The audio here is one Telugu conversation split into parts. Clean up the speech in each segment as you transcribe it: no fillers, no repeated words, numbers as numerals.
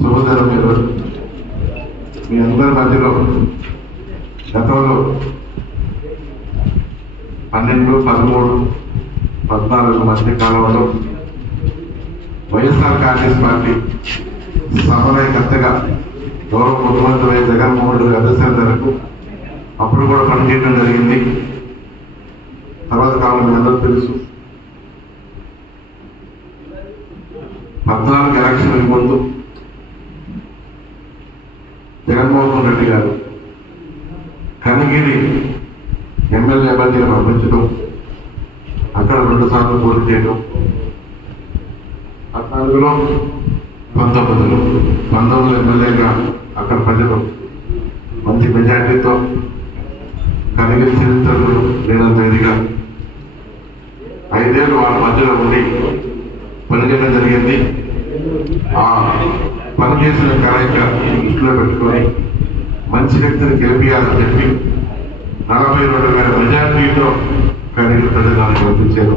శుభదినం ఈరోజు మీ అందరి మధ్యలో గతంలో 12, 13, 14 మధ్య కాలంలో వైఎస్ఆర్ కాంగ్రెస్ పార్టీ సమన్వయకర్తగా గౌరవ ముఖ్యమంత్రి జగన్మోహన్ రెడ్డి అధ్యక్షత మేరకు అప్పుడు కూడా పనిచేయడం జరిగింది. తర్వాత కాలం మీ అందరూ తెలుసు 14 ఎలక్షన్ ముందు జగన్మోహన్ రెడ్డి గారు కనిగిరి ఎమ్మెల్యే అభ్యర్థిగా పంపించడం, అక్కడ 2 సార్లు పోటీ చేయడం, 14లో 19 ఎమ్మెల్యేగా అక్కడ ప్రజలు మంచి మెజార్టీతో కనిగిరి చరిత్రలు లేనంత ఇదిగా 5 ఏళ్ళు వాళ్ళ మధ్యలో ఉండి పనిచేయడం జరిగింది. ఆ పనిచేసిన కలయిక దృష్టిలో పెట్టుకొని మంచి వ్యక్తిని గెలిపియాలని చెప్పి 42,000 మెజార్టీతో కనిగిరి ప్రజలను పంపించారు.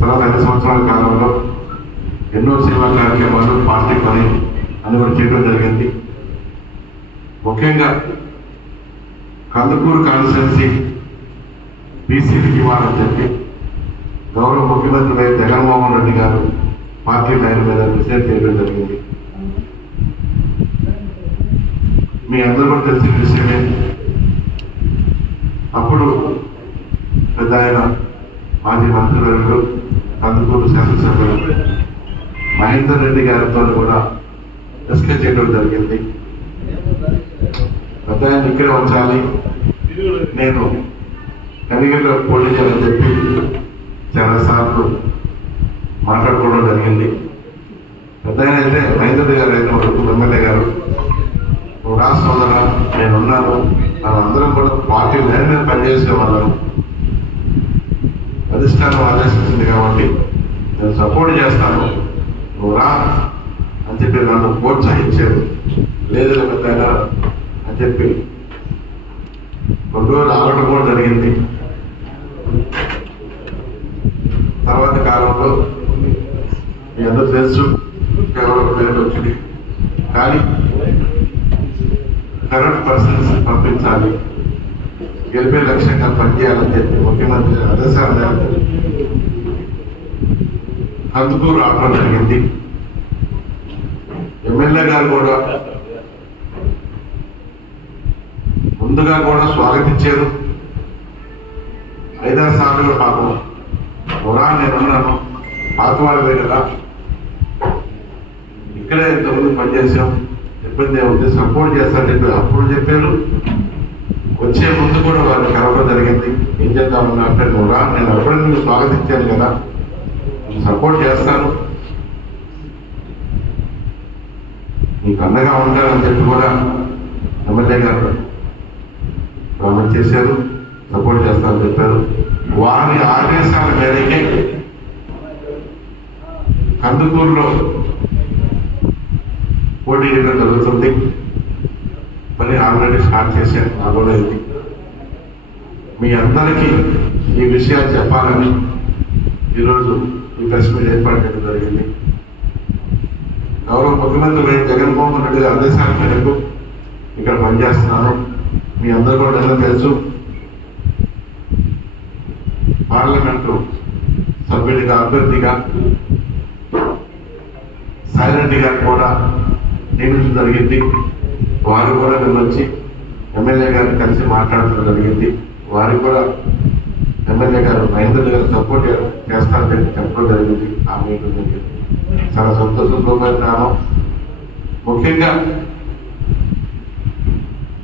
తర్వాత 5 సంవత్సరాల కాలంలో ఎన్నో సేవా కార్యక్రమాలు పార్టీ పని అనుమతి చేయడం జరిగింది. ముఖ్యంగా కందుకూరు కాన్స్టిట్యున్సీ బీసీలకు ఇవ్వాలని చెప్పి గౌరవ ముఖ్యమంత్రి జగన్మోహన్ రెడ్డి గారు పార్టీ లైన్ మీద డిసైడ్ చేయడం జరిగింది. మీ అందరూ కూడా తెలిసిన విషయమే. అప్పుడు పెద్ద ఆయన మాజీ మంత్రివర్యులు కందుకూరు శాసనసభ్యులు మహేందర్ రెడ్డి గారితో కూడా డిస్కస్ చేయడం జరిగింది. పెద్ద ఆయన ఇక్కడే ఉంచాలి, నేను కనిగిరిలో పోటీ చేయాలని చెప్పి చాలాసార్లు మాట్లాడుకోవడం జరిగింది. పెద్ద ఆయన అయితే మహేందర్ రెడ్డి గారు అయితే ఎమ్మెల్యే గారు రాష్ట్ర సోదరా నేనున్నాను, మనం అందరం కూడా పార్టీ లైన్ మీద పనిచేసే వాళ్ళను, అధిష్టానం ఆదేశించింది కాబట్టి నేను సపోర్ట్ చేస్తాను, నువ్వు రా అని చెప్పి నన్ను ప్రోత్సహించారు. లేదు పెద్ద అని చెప్పి 2 రోజులు ఆగడం కూడా జరిగింది. తర్వాత కాలంలో మీ అందరూ తెలుసు కేవలం పేరు వచ్చింది, కానీ కరెంట్ పర్సన్స్ పంపించాలి, గెలిపే లక్ష్యంగా పనిచేయాలని చెప్పి ముఖ్యమంత్రి ఆదేశాలు కందుకూరు రావడం జరిగింది. ఎమ్మెల్యే గారు కూడా ముందుగా కూడా స్వాగతించారు. 5-6 సార్లు పాపం పురా నేనున్నాను, పాతవాళ్ళదే కదా, ఇక్కడే ఇంతకుముందు పనిచేసాం, ఇబ్బంది ఏముంది, సపోర్ట్ చేస్తారని చెప్పి అప్పుడు చెప్పారు. వచ్చే ముందు కూడా వారిని కలవడం జరిగింది. ఏం చేద్దామన్నా అంటే నువ్వు రా, నేను అప్పుడే నేను స్వాగతించాను కదా, సపోర్ట్ చేస్తాను, నీకు అండగా ఉంటానని చెప్పి కూడా ఎమ్మెల్యే గారు ప్రామిస్ చేశారు, సపోర్ట్ చేస్తానని చెప్పారు. వారి ఆదేశాల మేరకే కందుకూరులో పోటీ చేయడం జరుగుతుంది. పని ఆల్రెడీ స్టార్ట్ చేశాను, ఆగలేదు. మీ అందరికీ ఈ విషయాలు చెప్పాలని ఈరోజు ఈ ప్రెస్ మీట్ ఏర్పాటు చేయడం జరిగింది. గౌరవ ముఖ్యమంత్రి జగన్మోహన్ రెడ్డి గారి ఆదేశాల మేరకు ఇక్కడ పనిచేస్తున్నాను. మీ అందరూ కూడా ఎలా తెలుసు, పార్లమెంటు సభ్యుడిగా అభ్యర్థిగా సాయిరెడ్డి గారు కూడా నియమించడం జరిగింది. వారు కూడా నిన్న వచ్చి ఎమ్మెల్యే గారిని కలిసి మాట్లాడటం జరిగింది. వారికి కూడా ఎమ్మెల్యే గారు మహేందర్ గారు సపోర్ట్ చేస్తారని చెప్పడం జరిగింది. ఆ మీటింగ్ చాలా సంతోషంతో పరిణామం. ముఖ్యంగా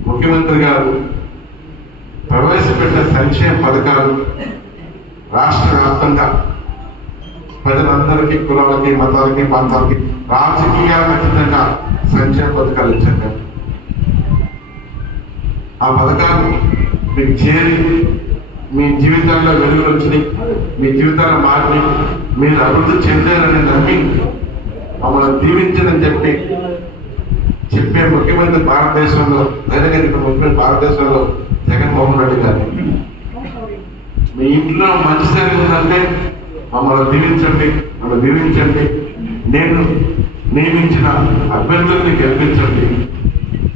ముఖ్యమంత్రి గారు ప్రవేశపెట్టిన సంక్షేమ పథకాలు రాష్ట్ర వ్యాప్తంగా ప్రజలందరికీ, కులాలకి, మతాలకి, ప్రాంతాలకి రాజకీయాలకు అతీతంగా సంక్షేమ పథకాలు ఇచ్చారు. ఆ పథకాలు మీకు చేరి మీ జీవితాల్లో వెలుగులు వచ్చినాయి, మీ జీవితాలు మారినాయి, మీరు అభివృద్ధి చెందారని నమ్మి మమ్మల్ని దీవించదని చెప్పే ముఖ్యమంత్రి భారతదేశంలో, ధైర్యంగా ముఖ్యమంత్రి భారతదేశంలో జగన్మోహన్ రెడ్డి గారు. మీ ఇంట్లో మంచి జరిగిందంటే మమ్మల్ని దీవించండి, నేను నియమించిన అభ్యర్థుల్ని గెలిపించండి,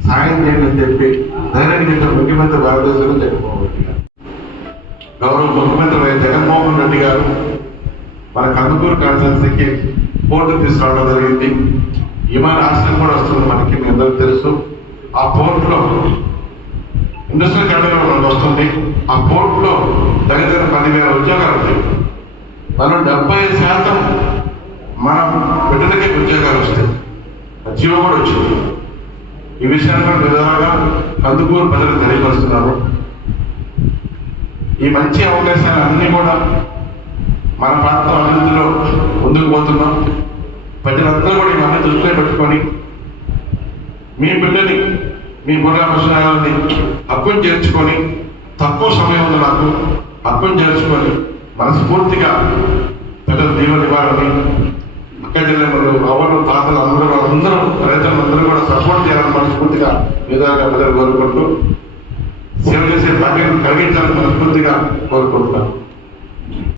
సాయం చేయండి అని చెప్పి ధైర్యంగా ముఖ్యమంత్రి భారతదేశంలో జగన్మోహన్ రెడ్డి గారు, గౌరవ ముఖ్యమంత్రి వైఎస్ జగన్మోహన్ రెడ్డి గారు మన కందుకూరు కాన్స్టిట్యున్సీకి పోర్టు తీసుకురావడం జరిగింది. ఇవాళ రాష్ట్రం కూడా వస్తుంది మనకి, మీ అందరికీ తెలుసు. ఆ పోర్టులో ఇండస్ట్రియల్ క్యాపిటల్ వస్తుంది. ఆ పోర్టులో దగ్గర 10,000 ఉద్యోగాలు ఉంటాయి. మనం 70% మనం బిడ్డలకే ఉద్యోగాలు వస్తాయి. జీవో కూడా వచ్చింది. ఈ విషయాన్ని కూడా విధాలుగా కందుకూరు ప్రజలకు తెలియపరుస్తున్నారు. ఈ మంచి అవకాశాలు అన్నీ కూడా మన ప్రాంతం అభివృద్ధిలో ముందుకు పోతున్నాం. ప్రజలందరూ కూడా ఇవన్నీ దృష్టిలో పెట్టుకొని మీ బిడ్డని, మీ పునరావాసాలని హక్కును చేర్చుకొని, తక్కువ సమయంలో నాకు హక్కును చేర్చుకొని మనస్ఫూర్తిగా ప్రజలు దీవెన ఇవ్వాలని, అక్క జిల్లాలో అవరు తాతలు అందరూ రైతులందరూ కూడా సపోర్ట్ చేయాలని మనస్ఫూర్తిగా విధాలుగా ప్రజలు కోరుకుంటూ సేవ చేసే భాగ్యం కలిగించాలని మనస్ఫూర్తిగా కోరుకుంటున్నాను.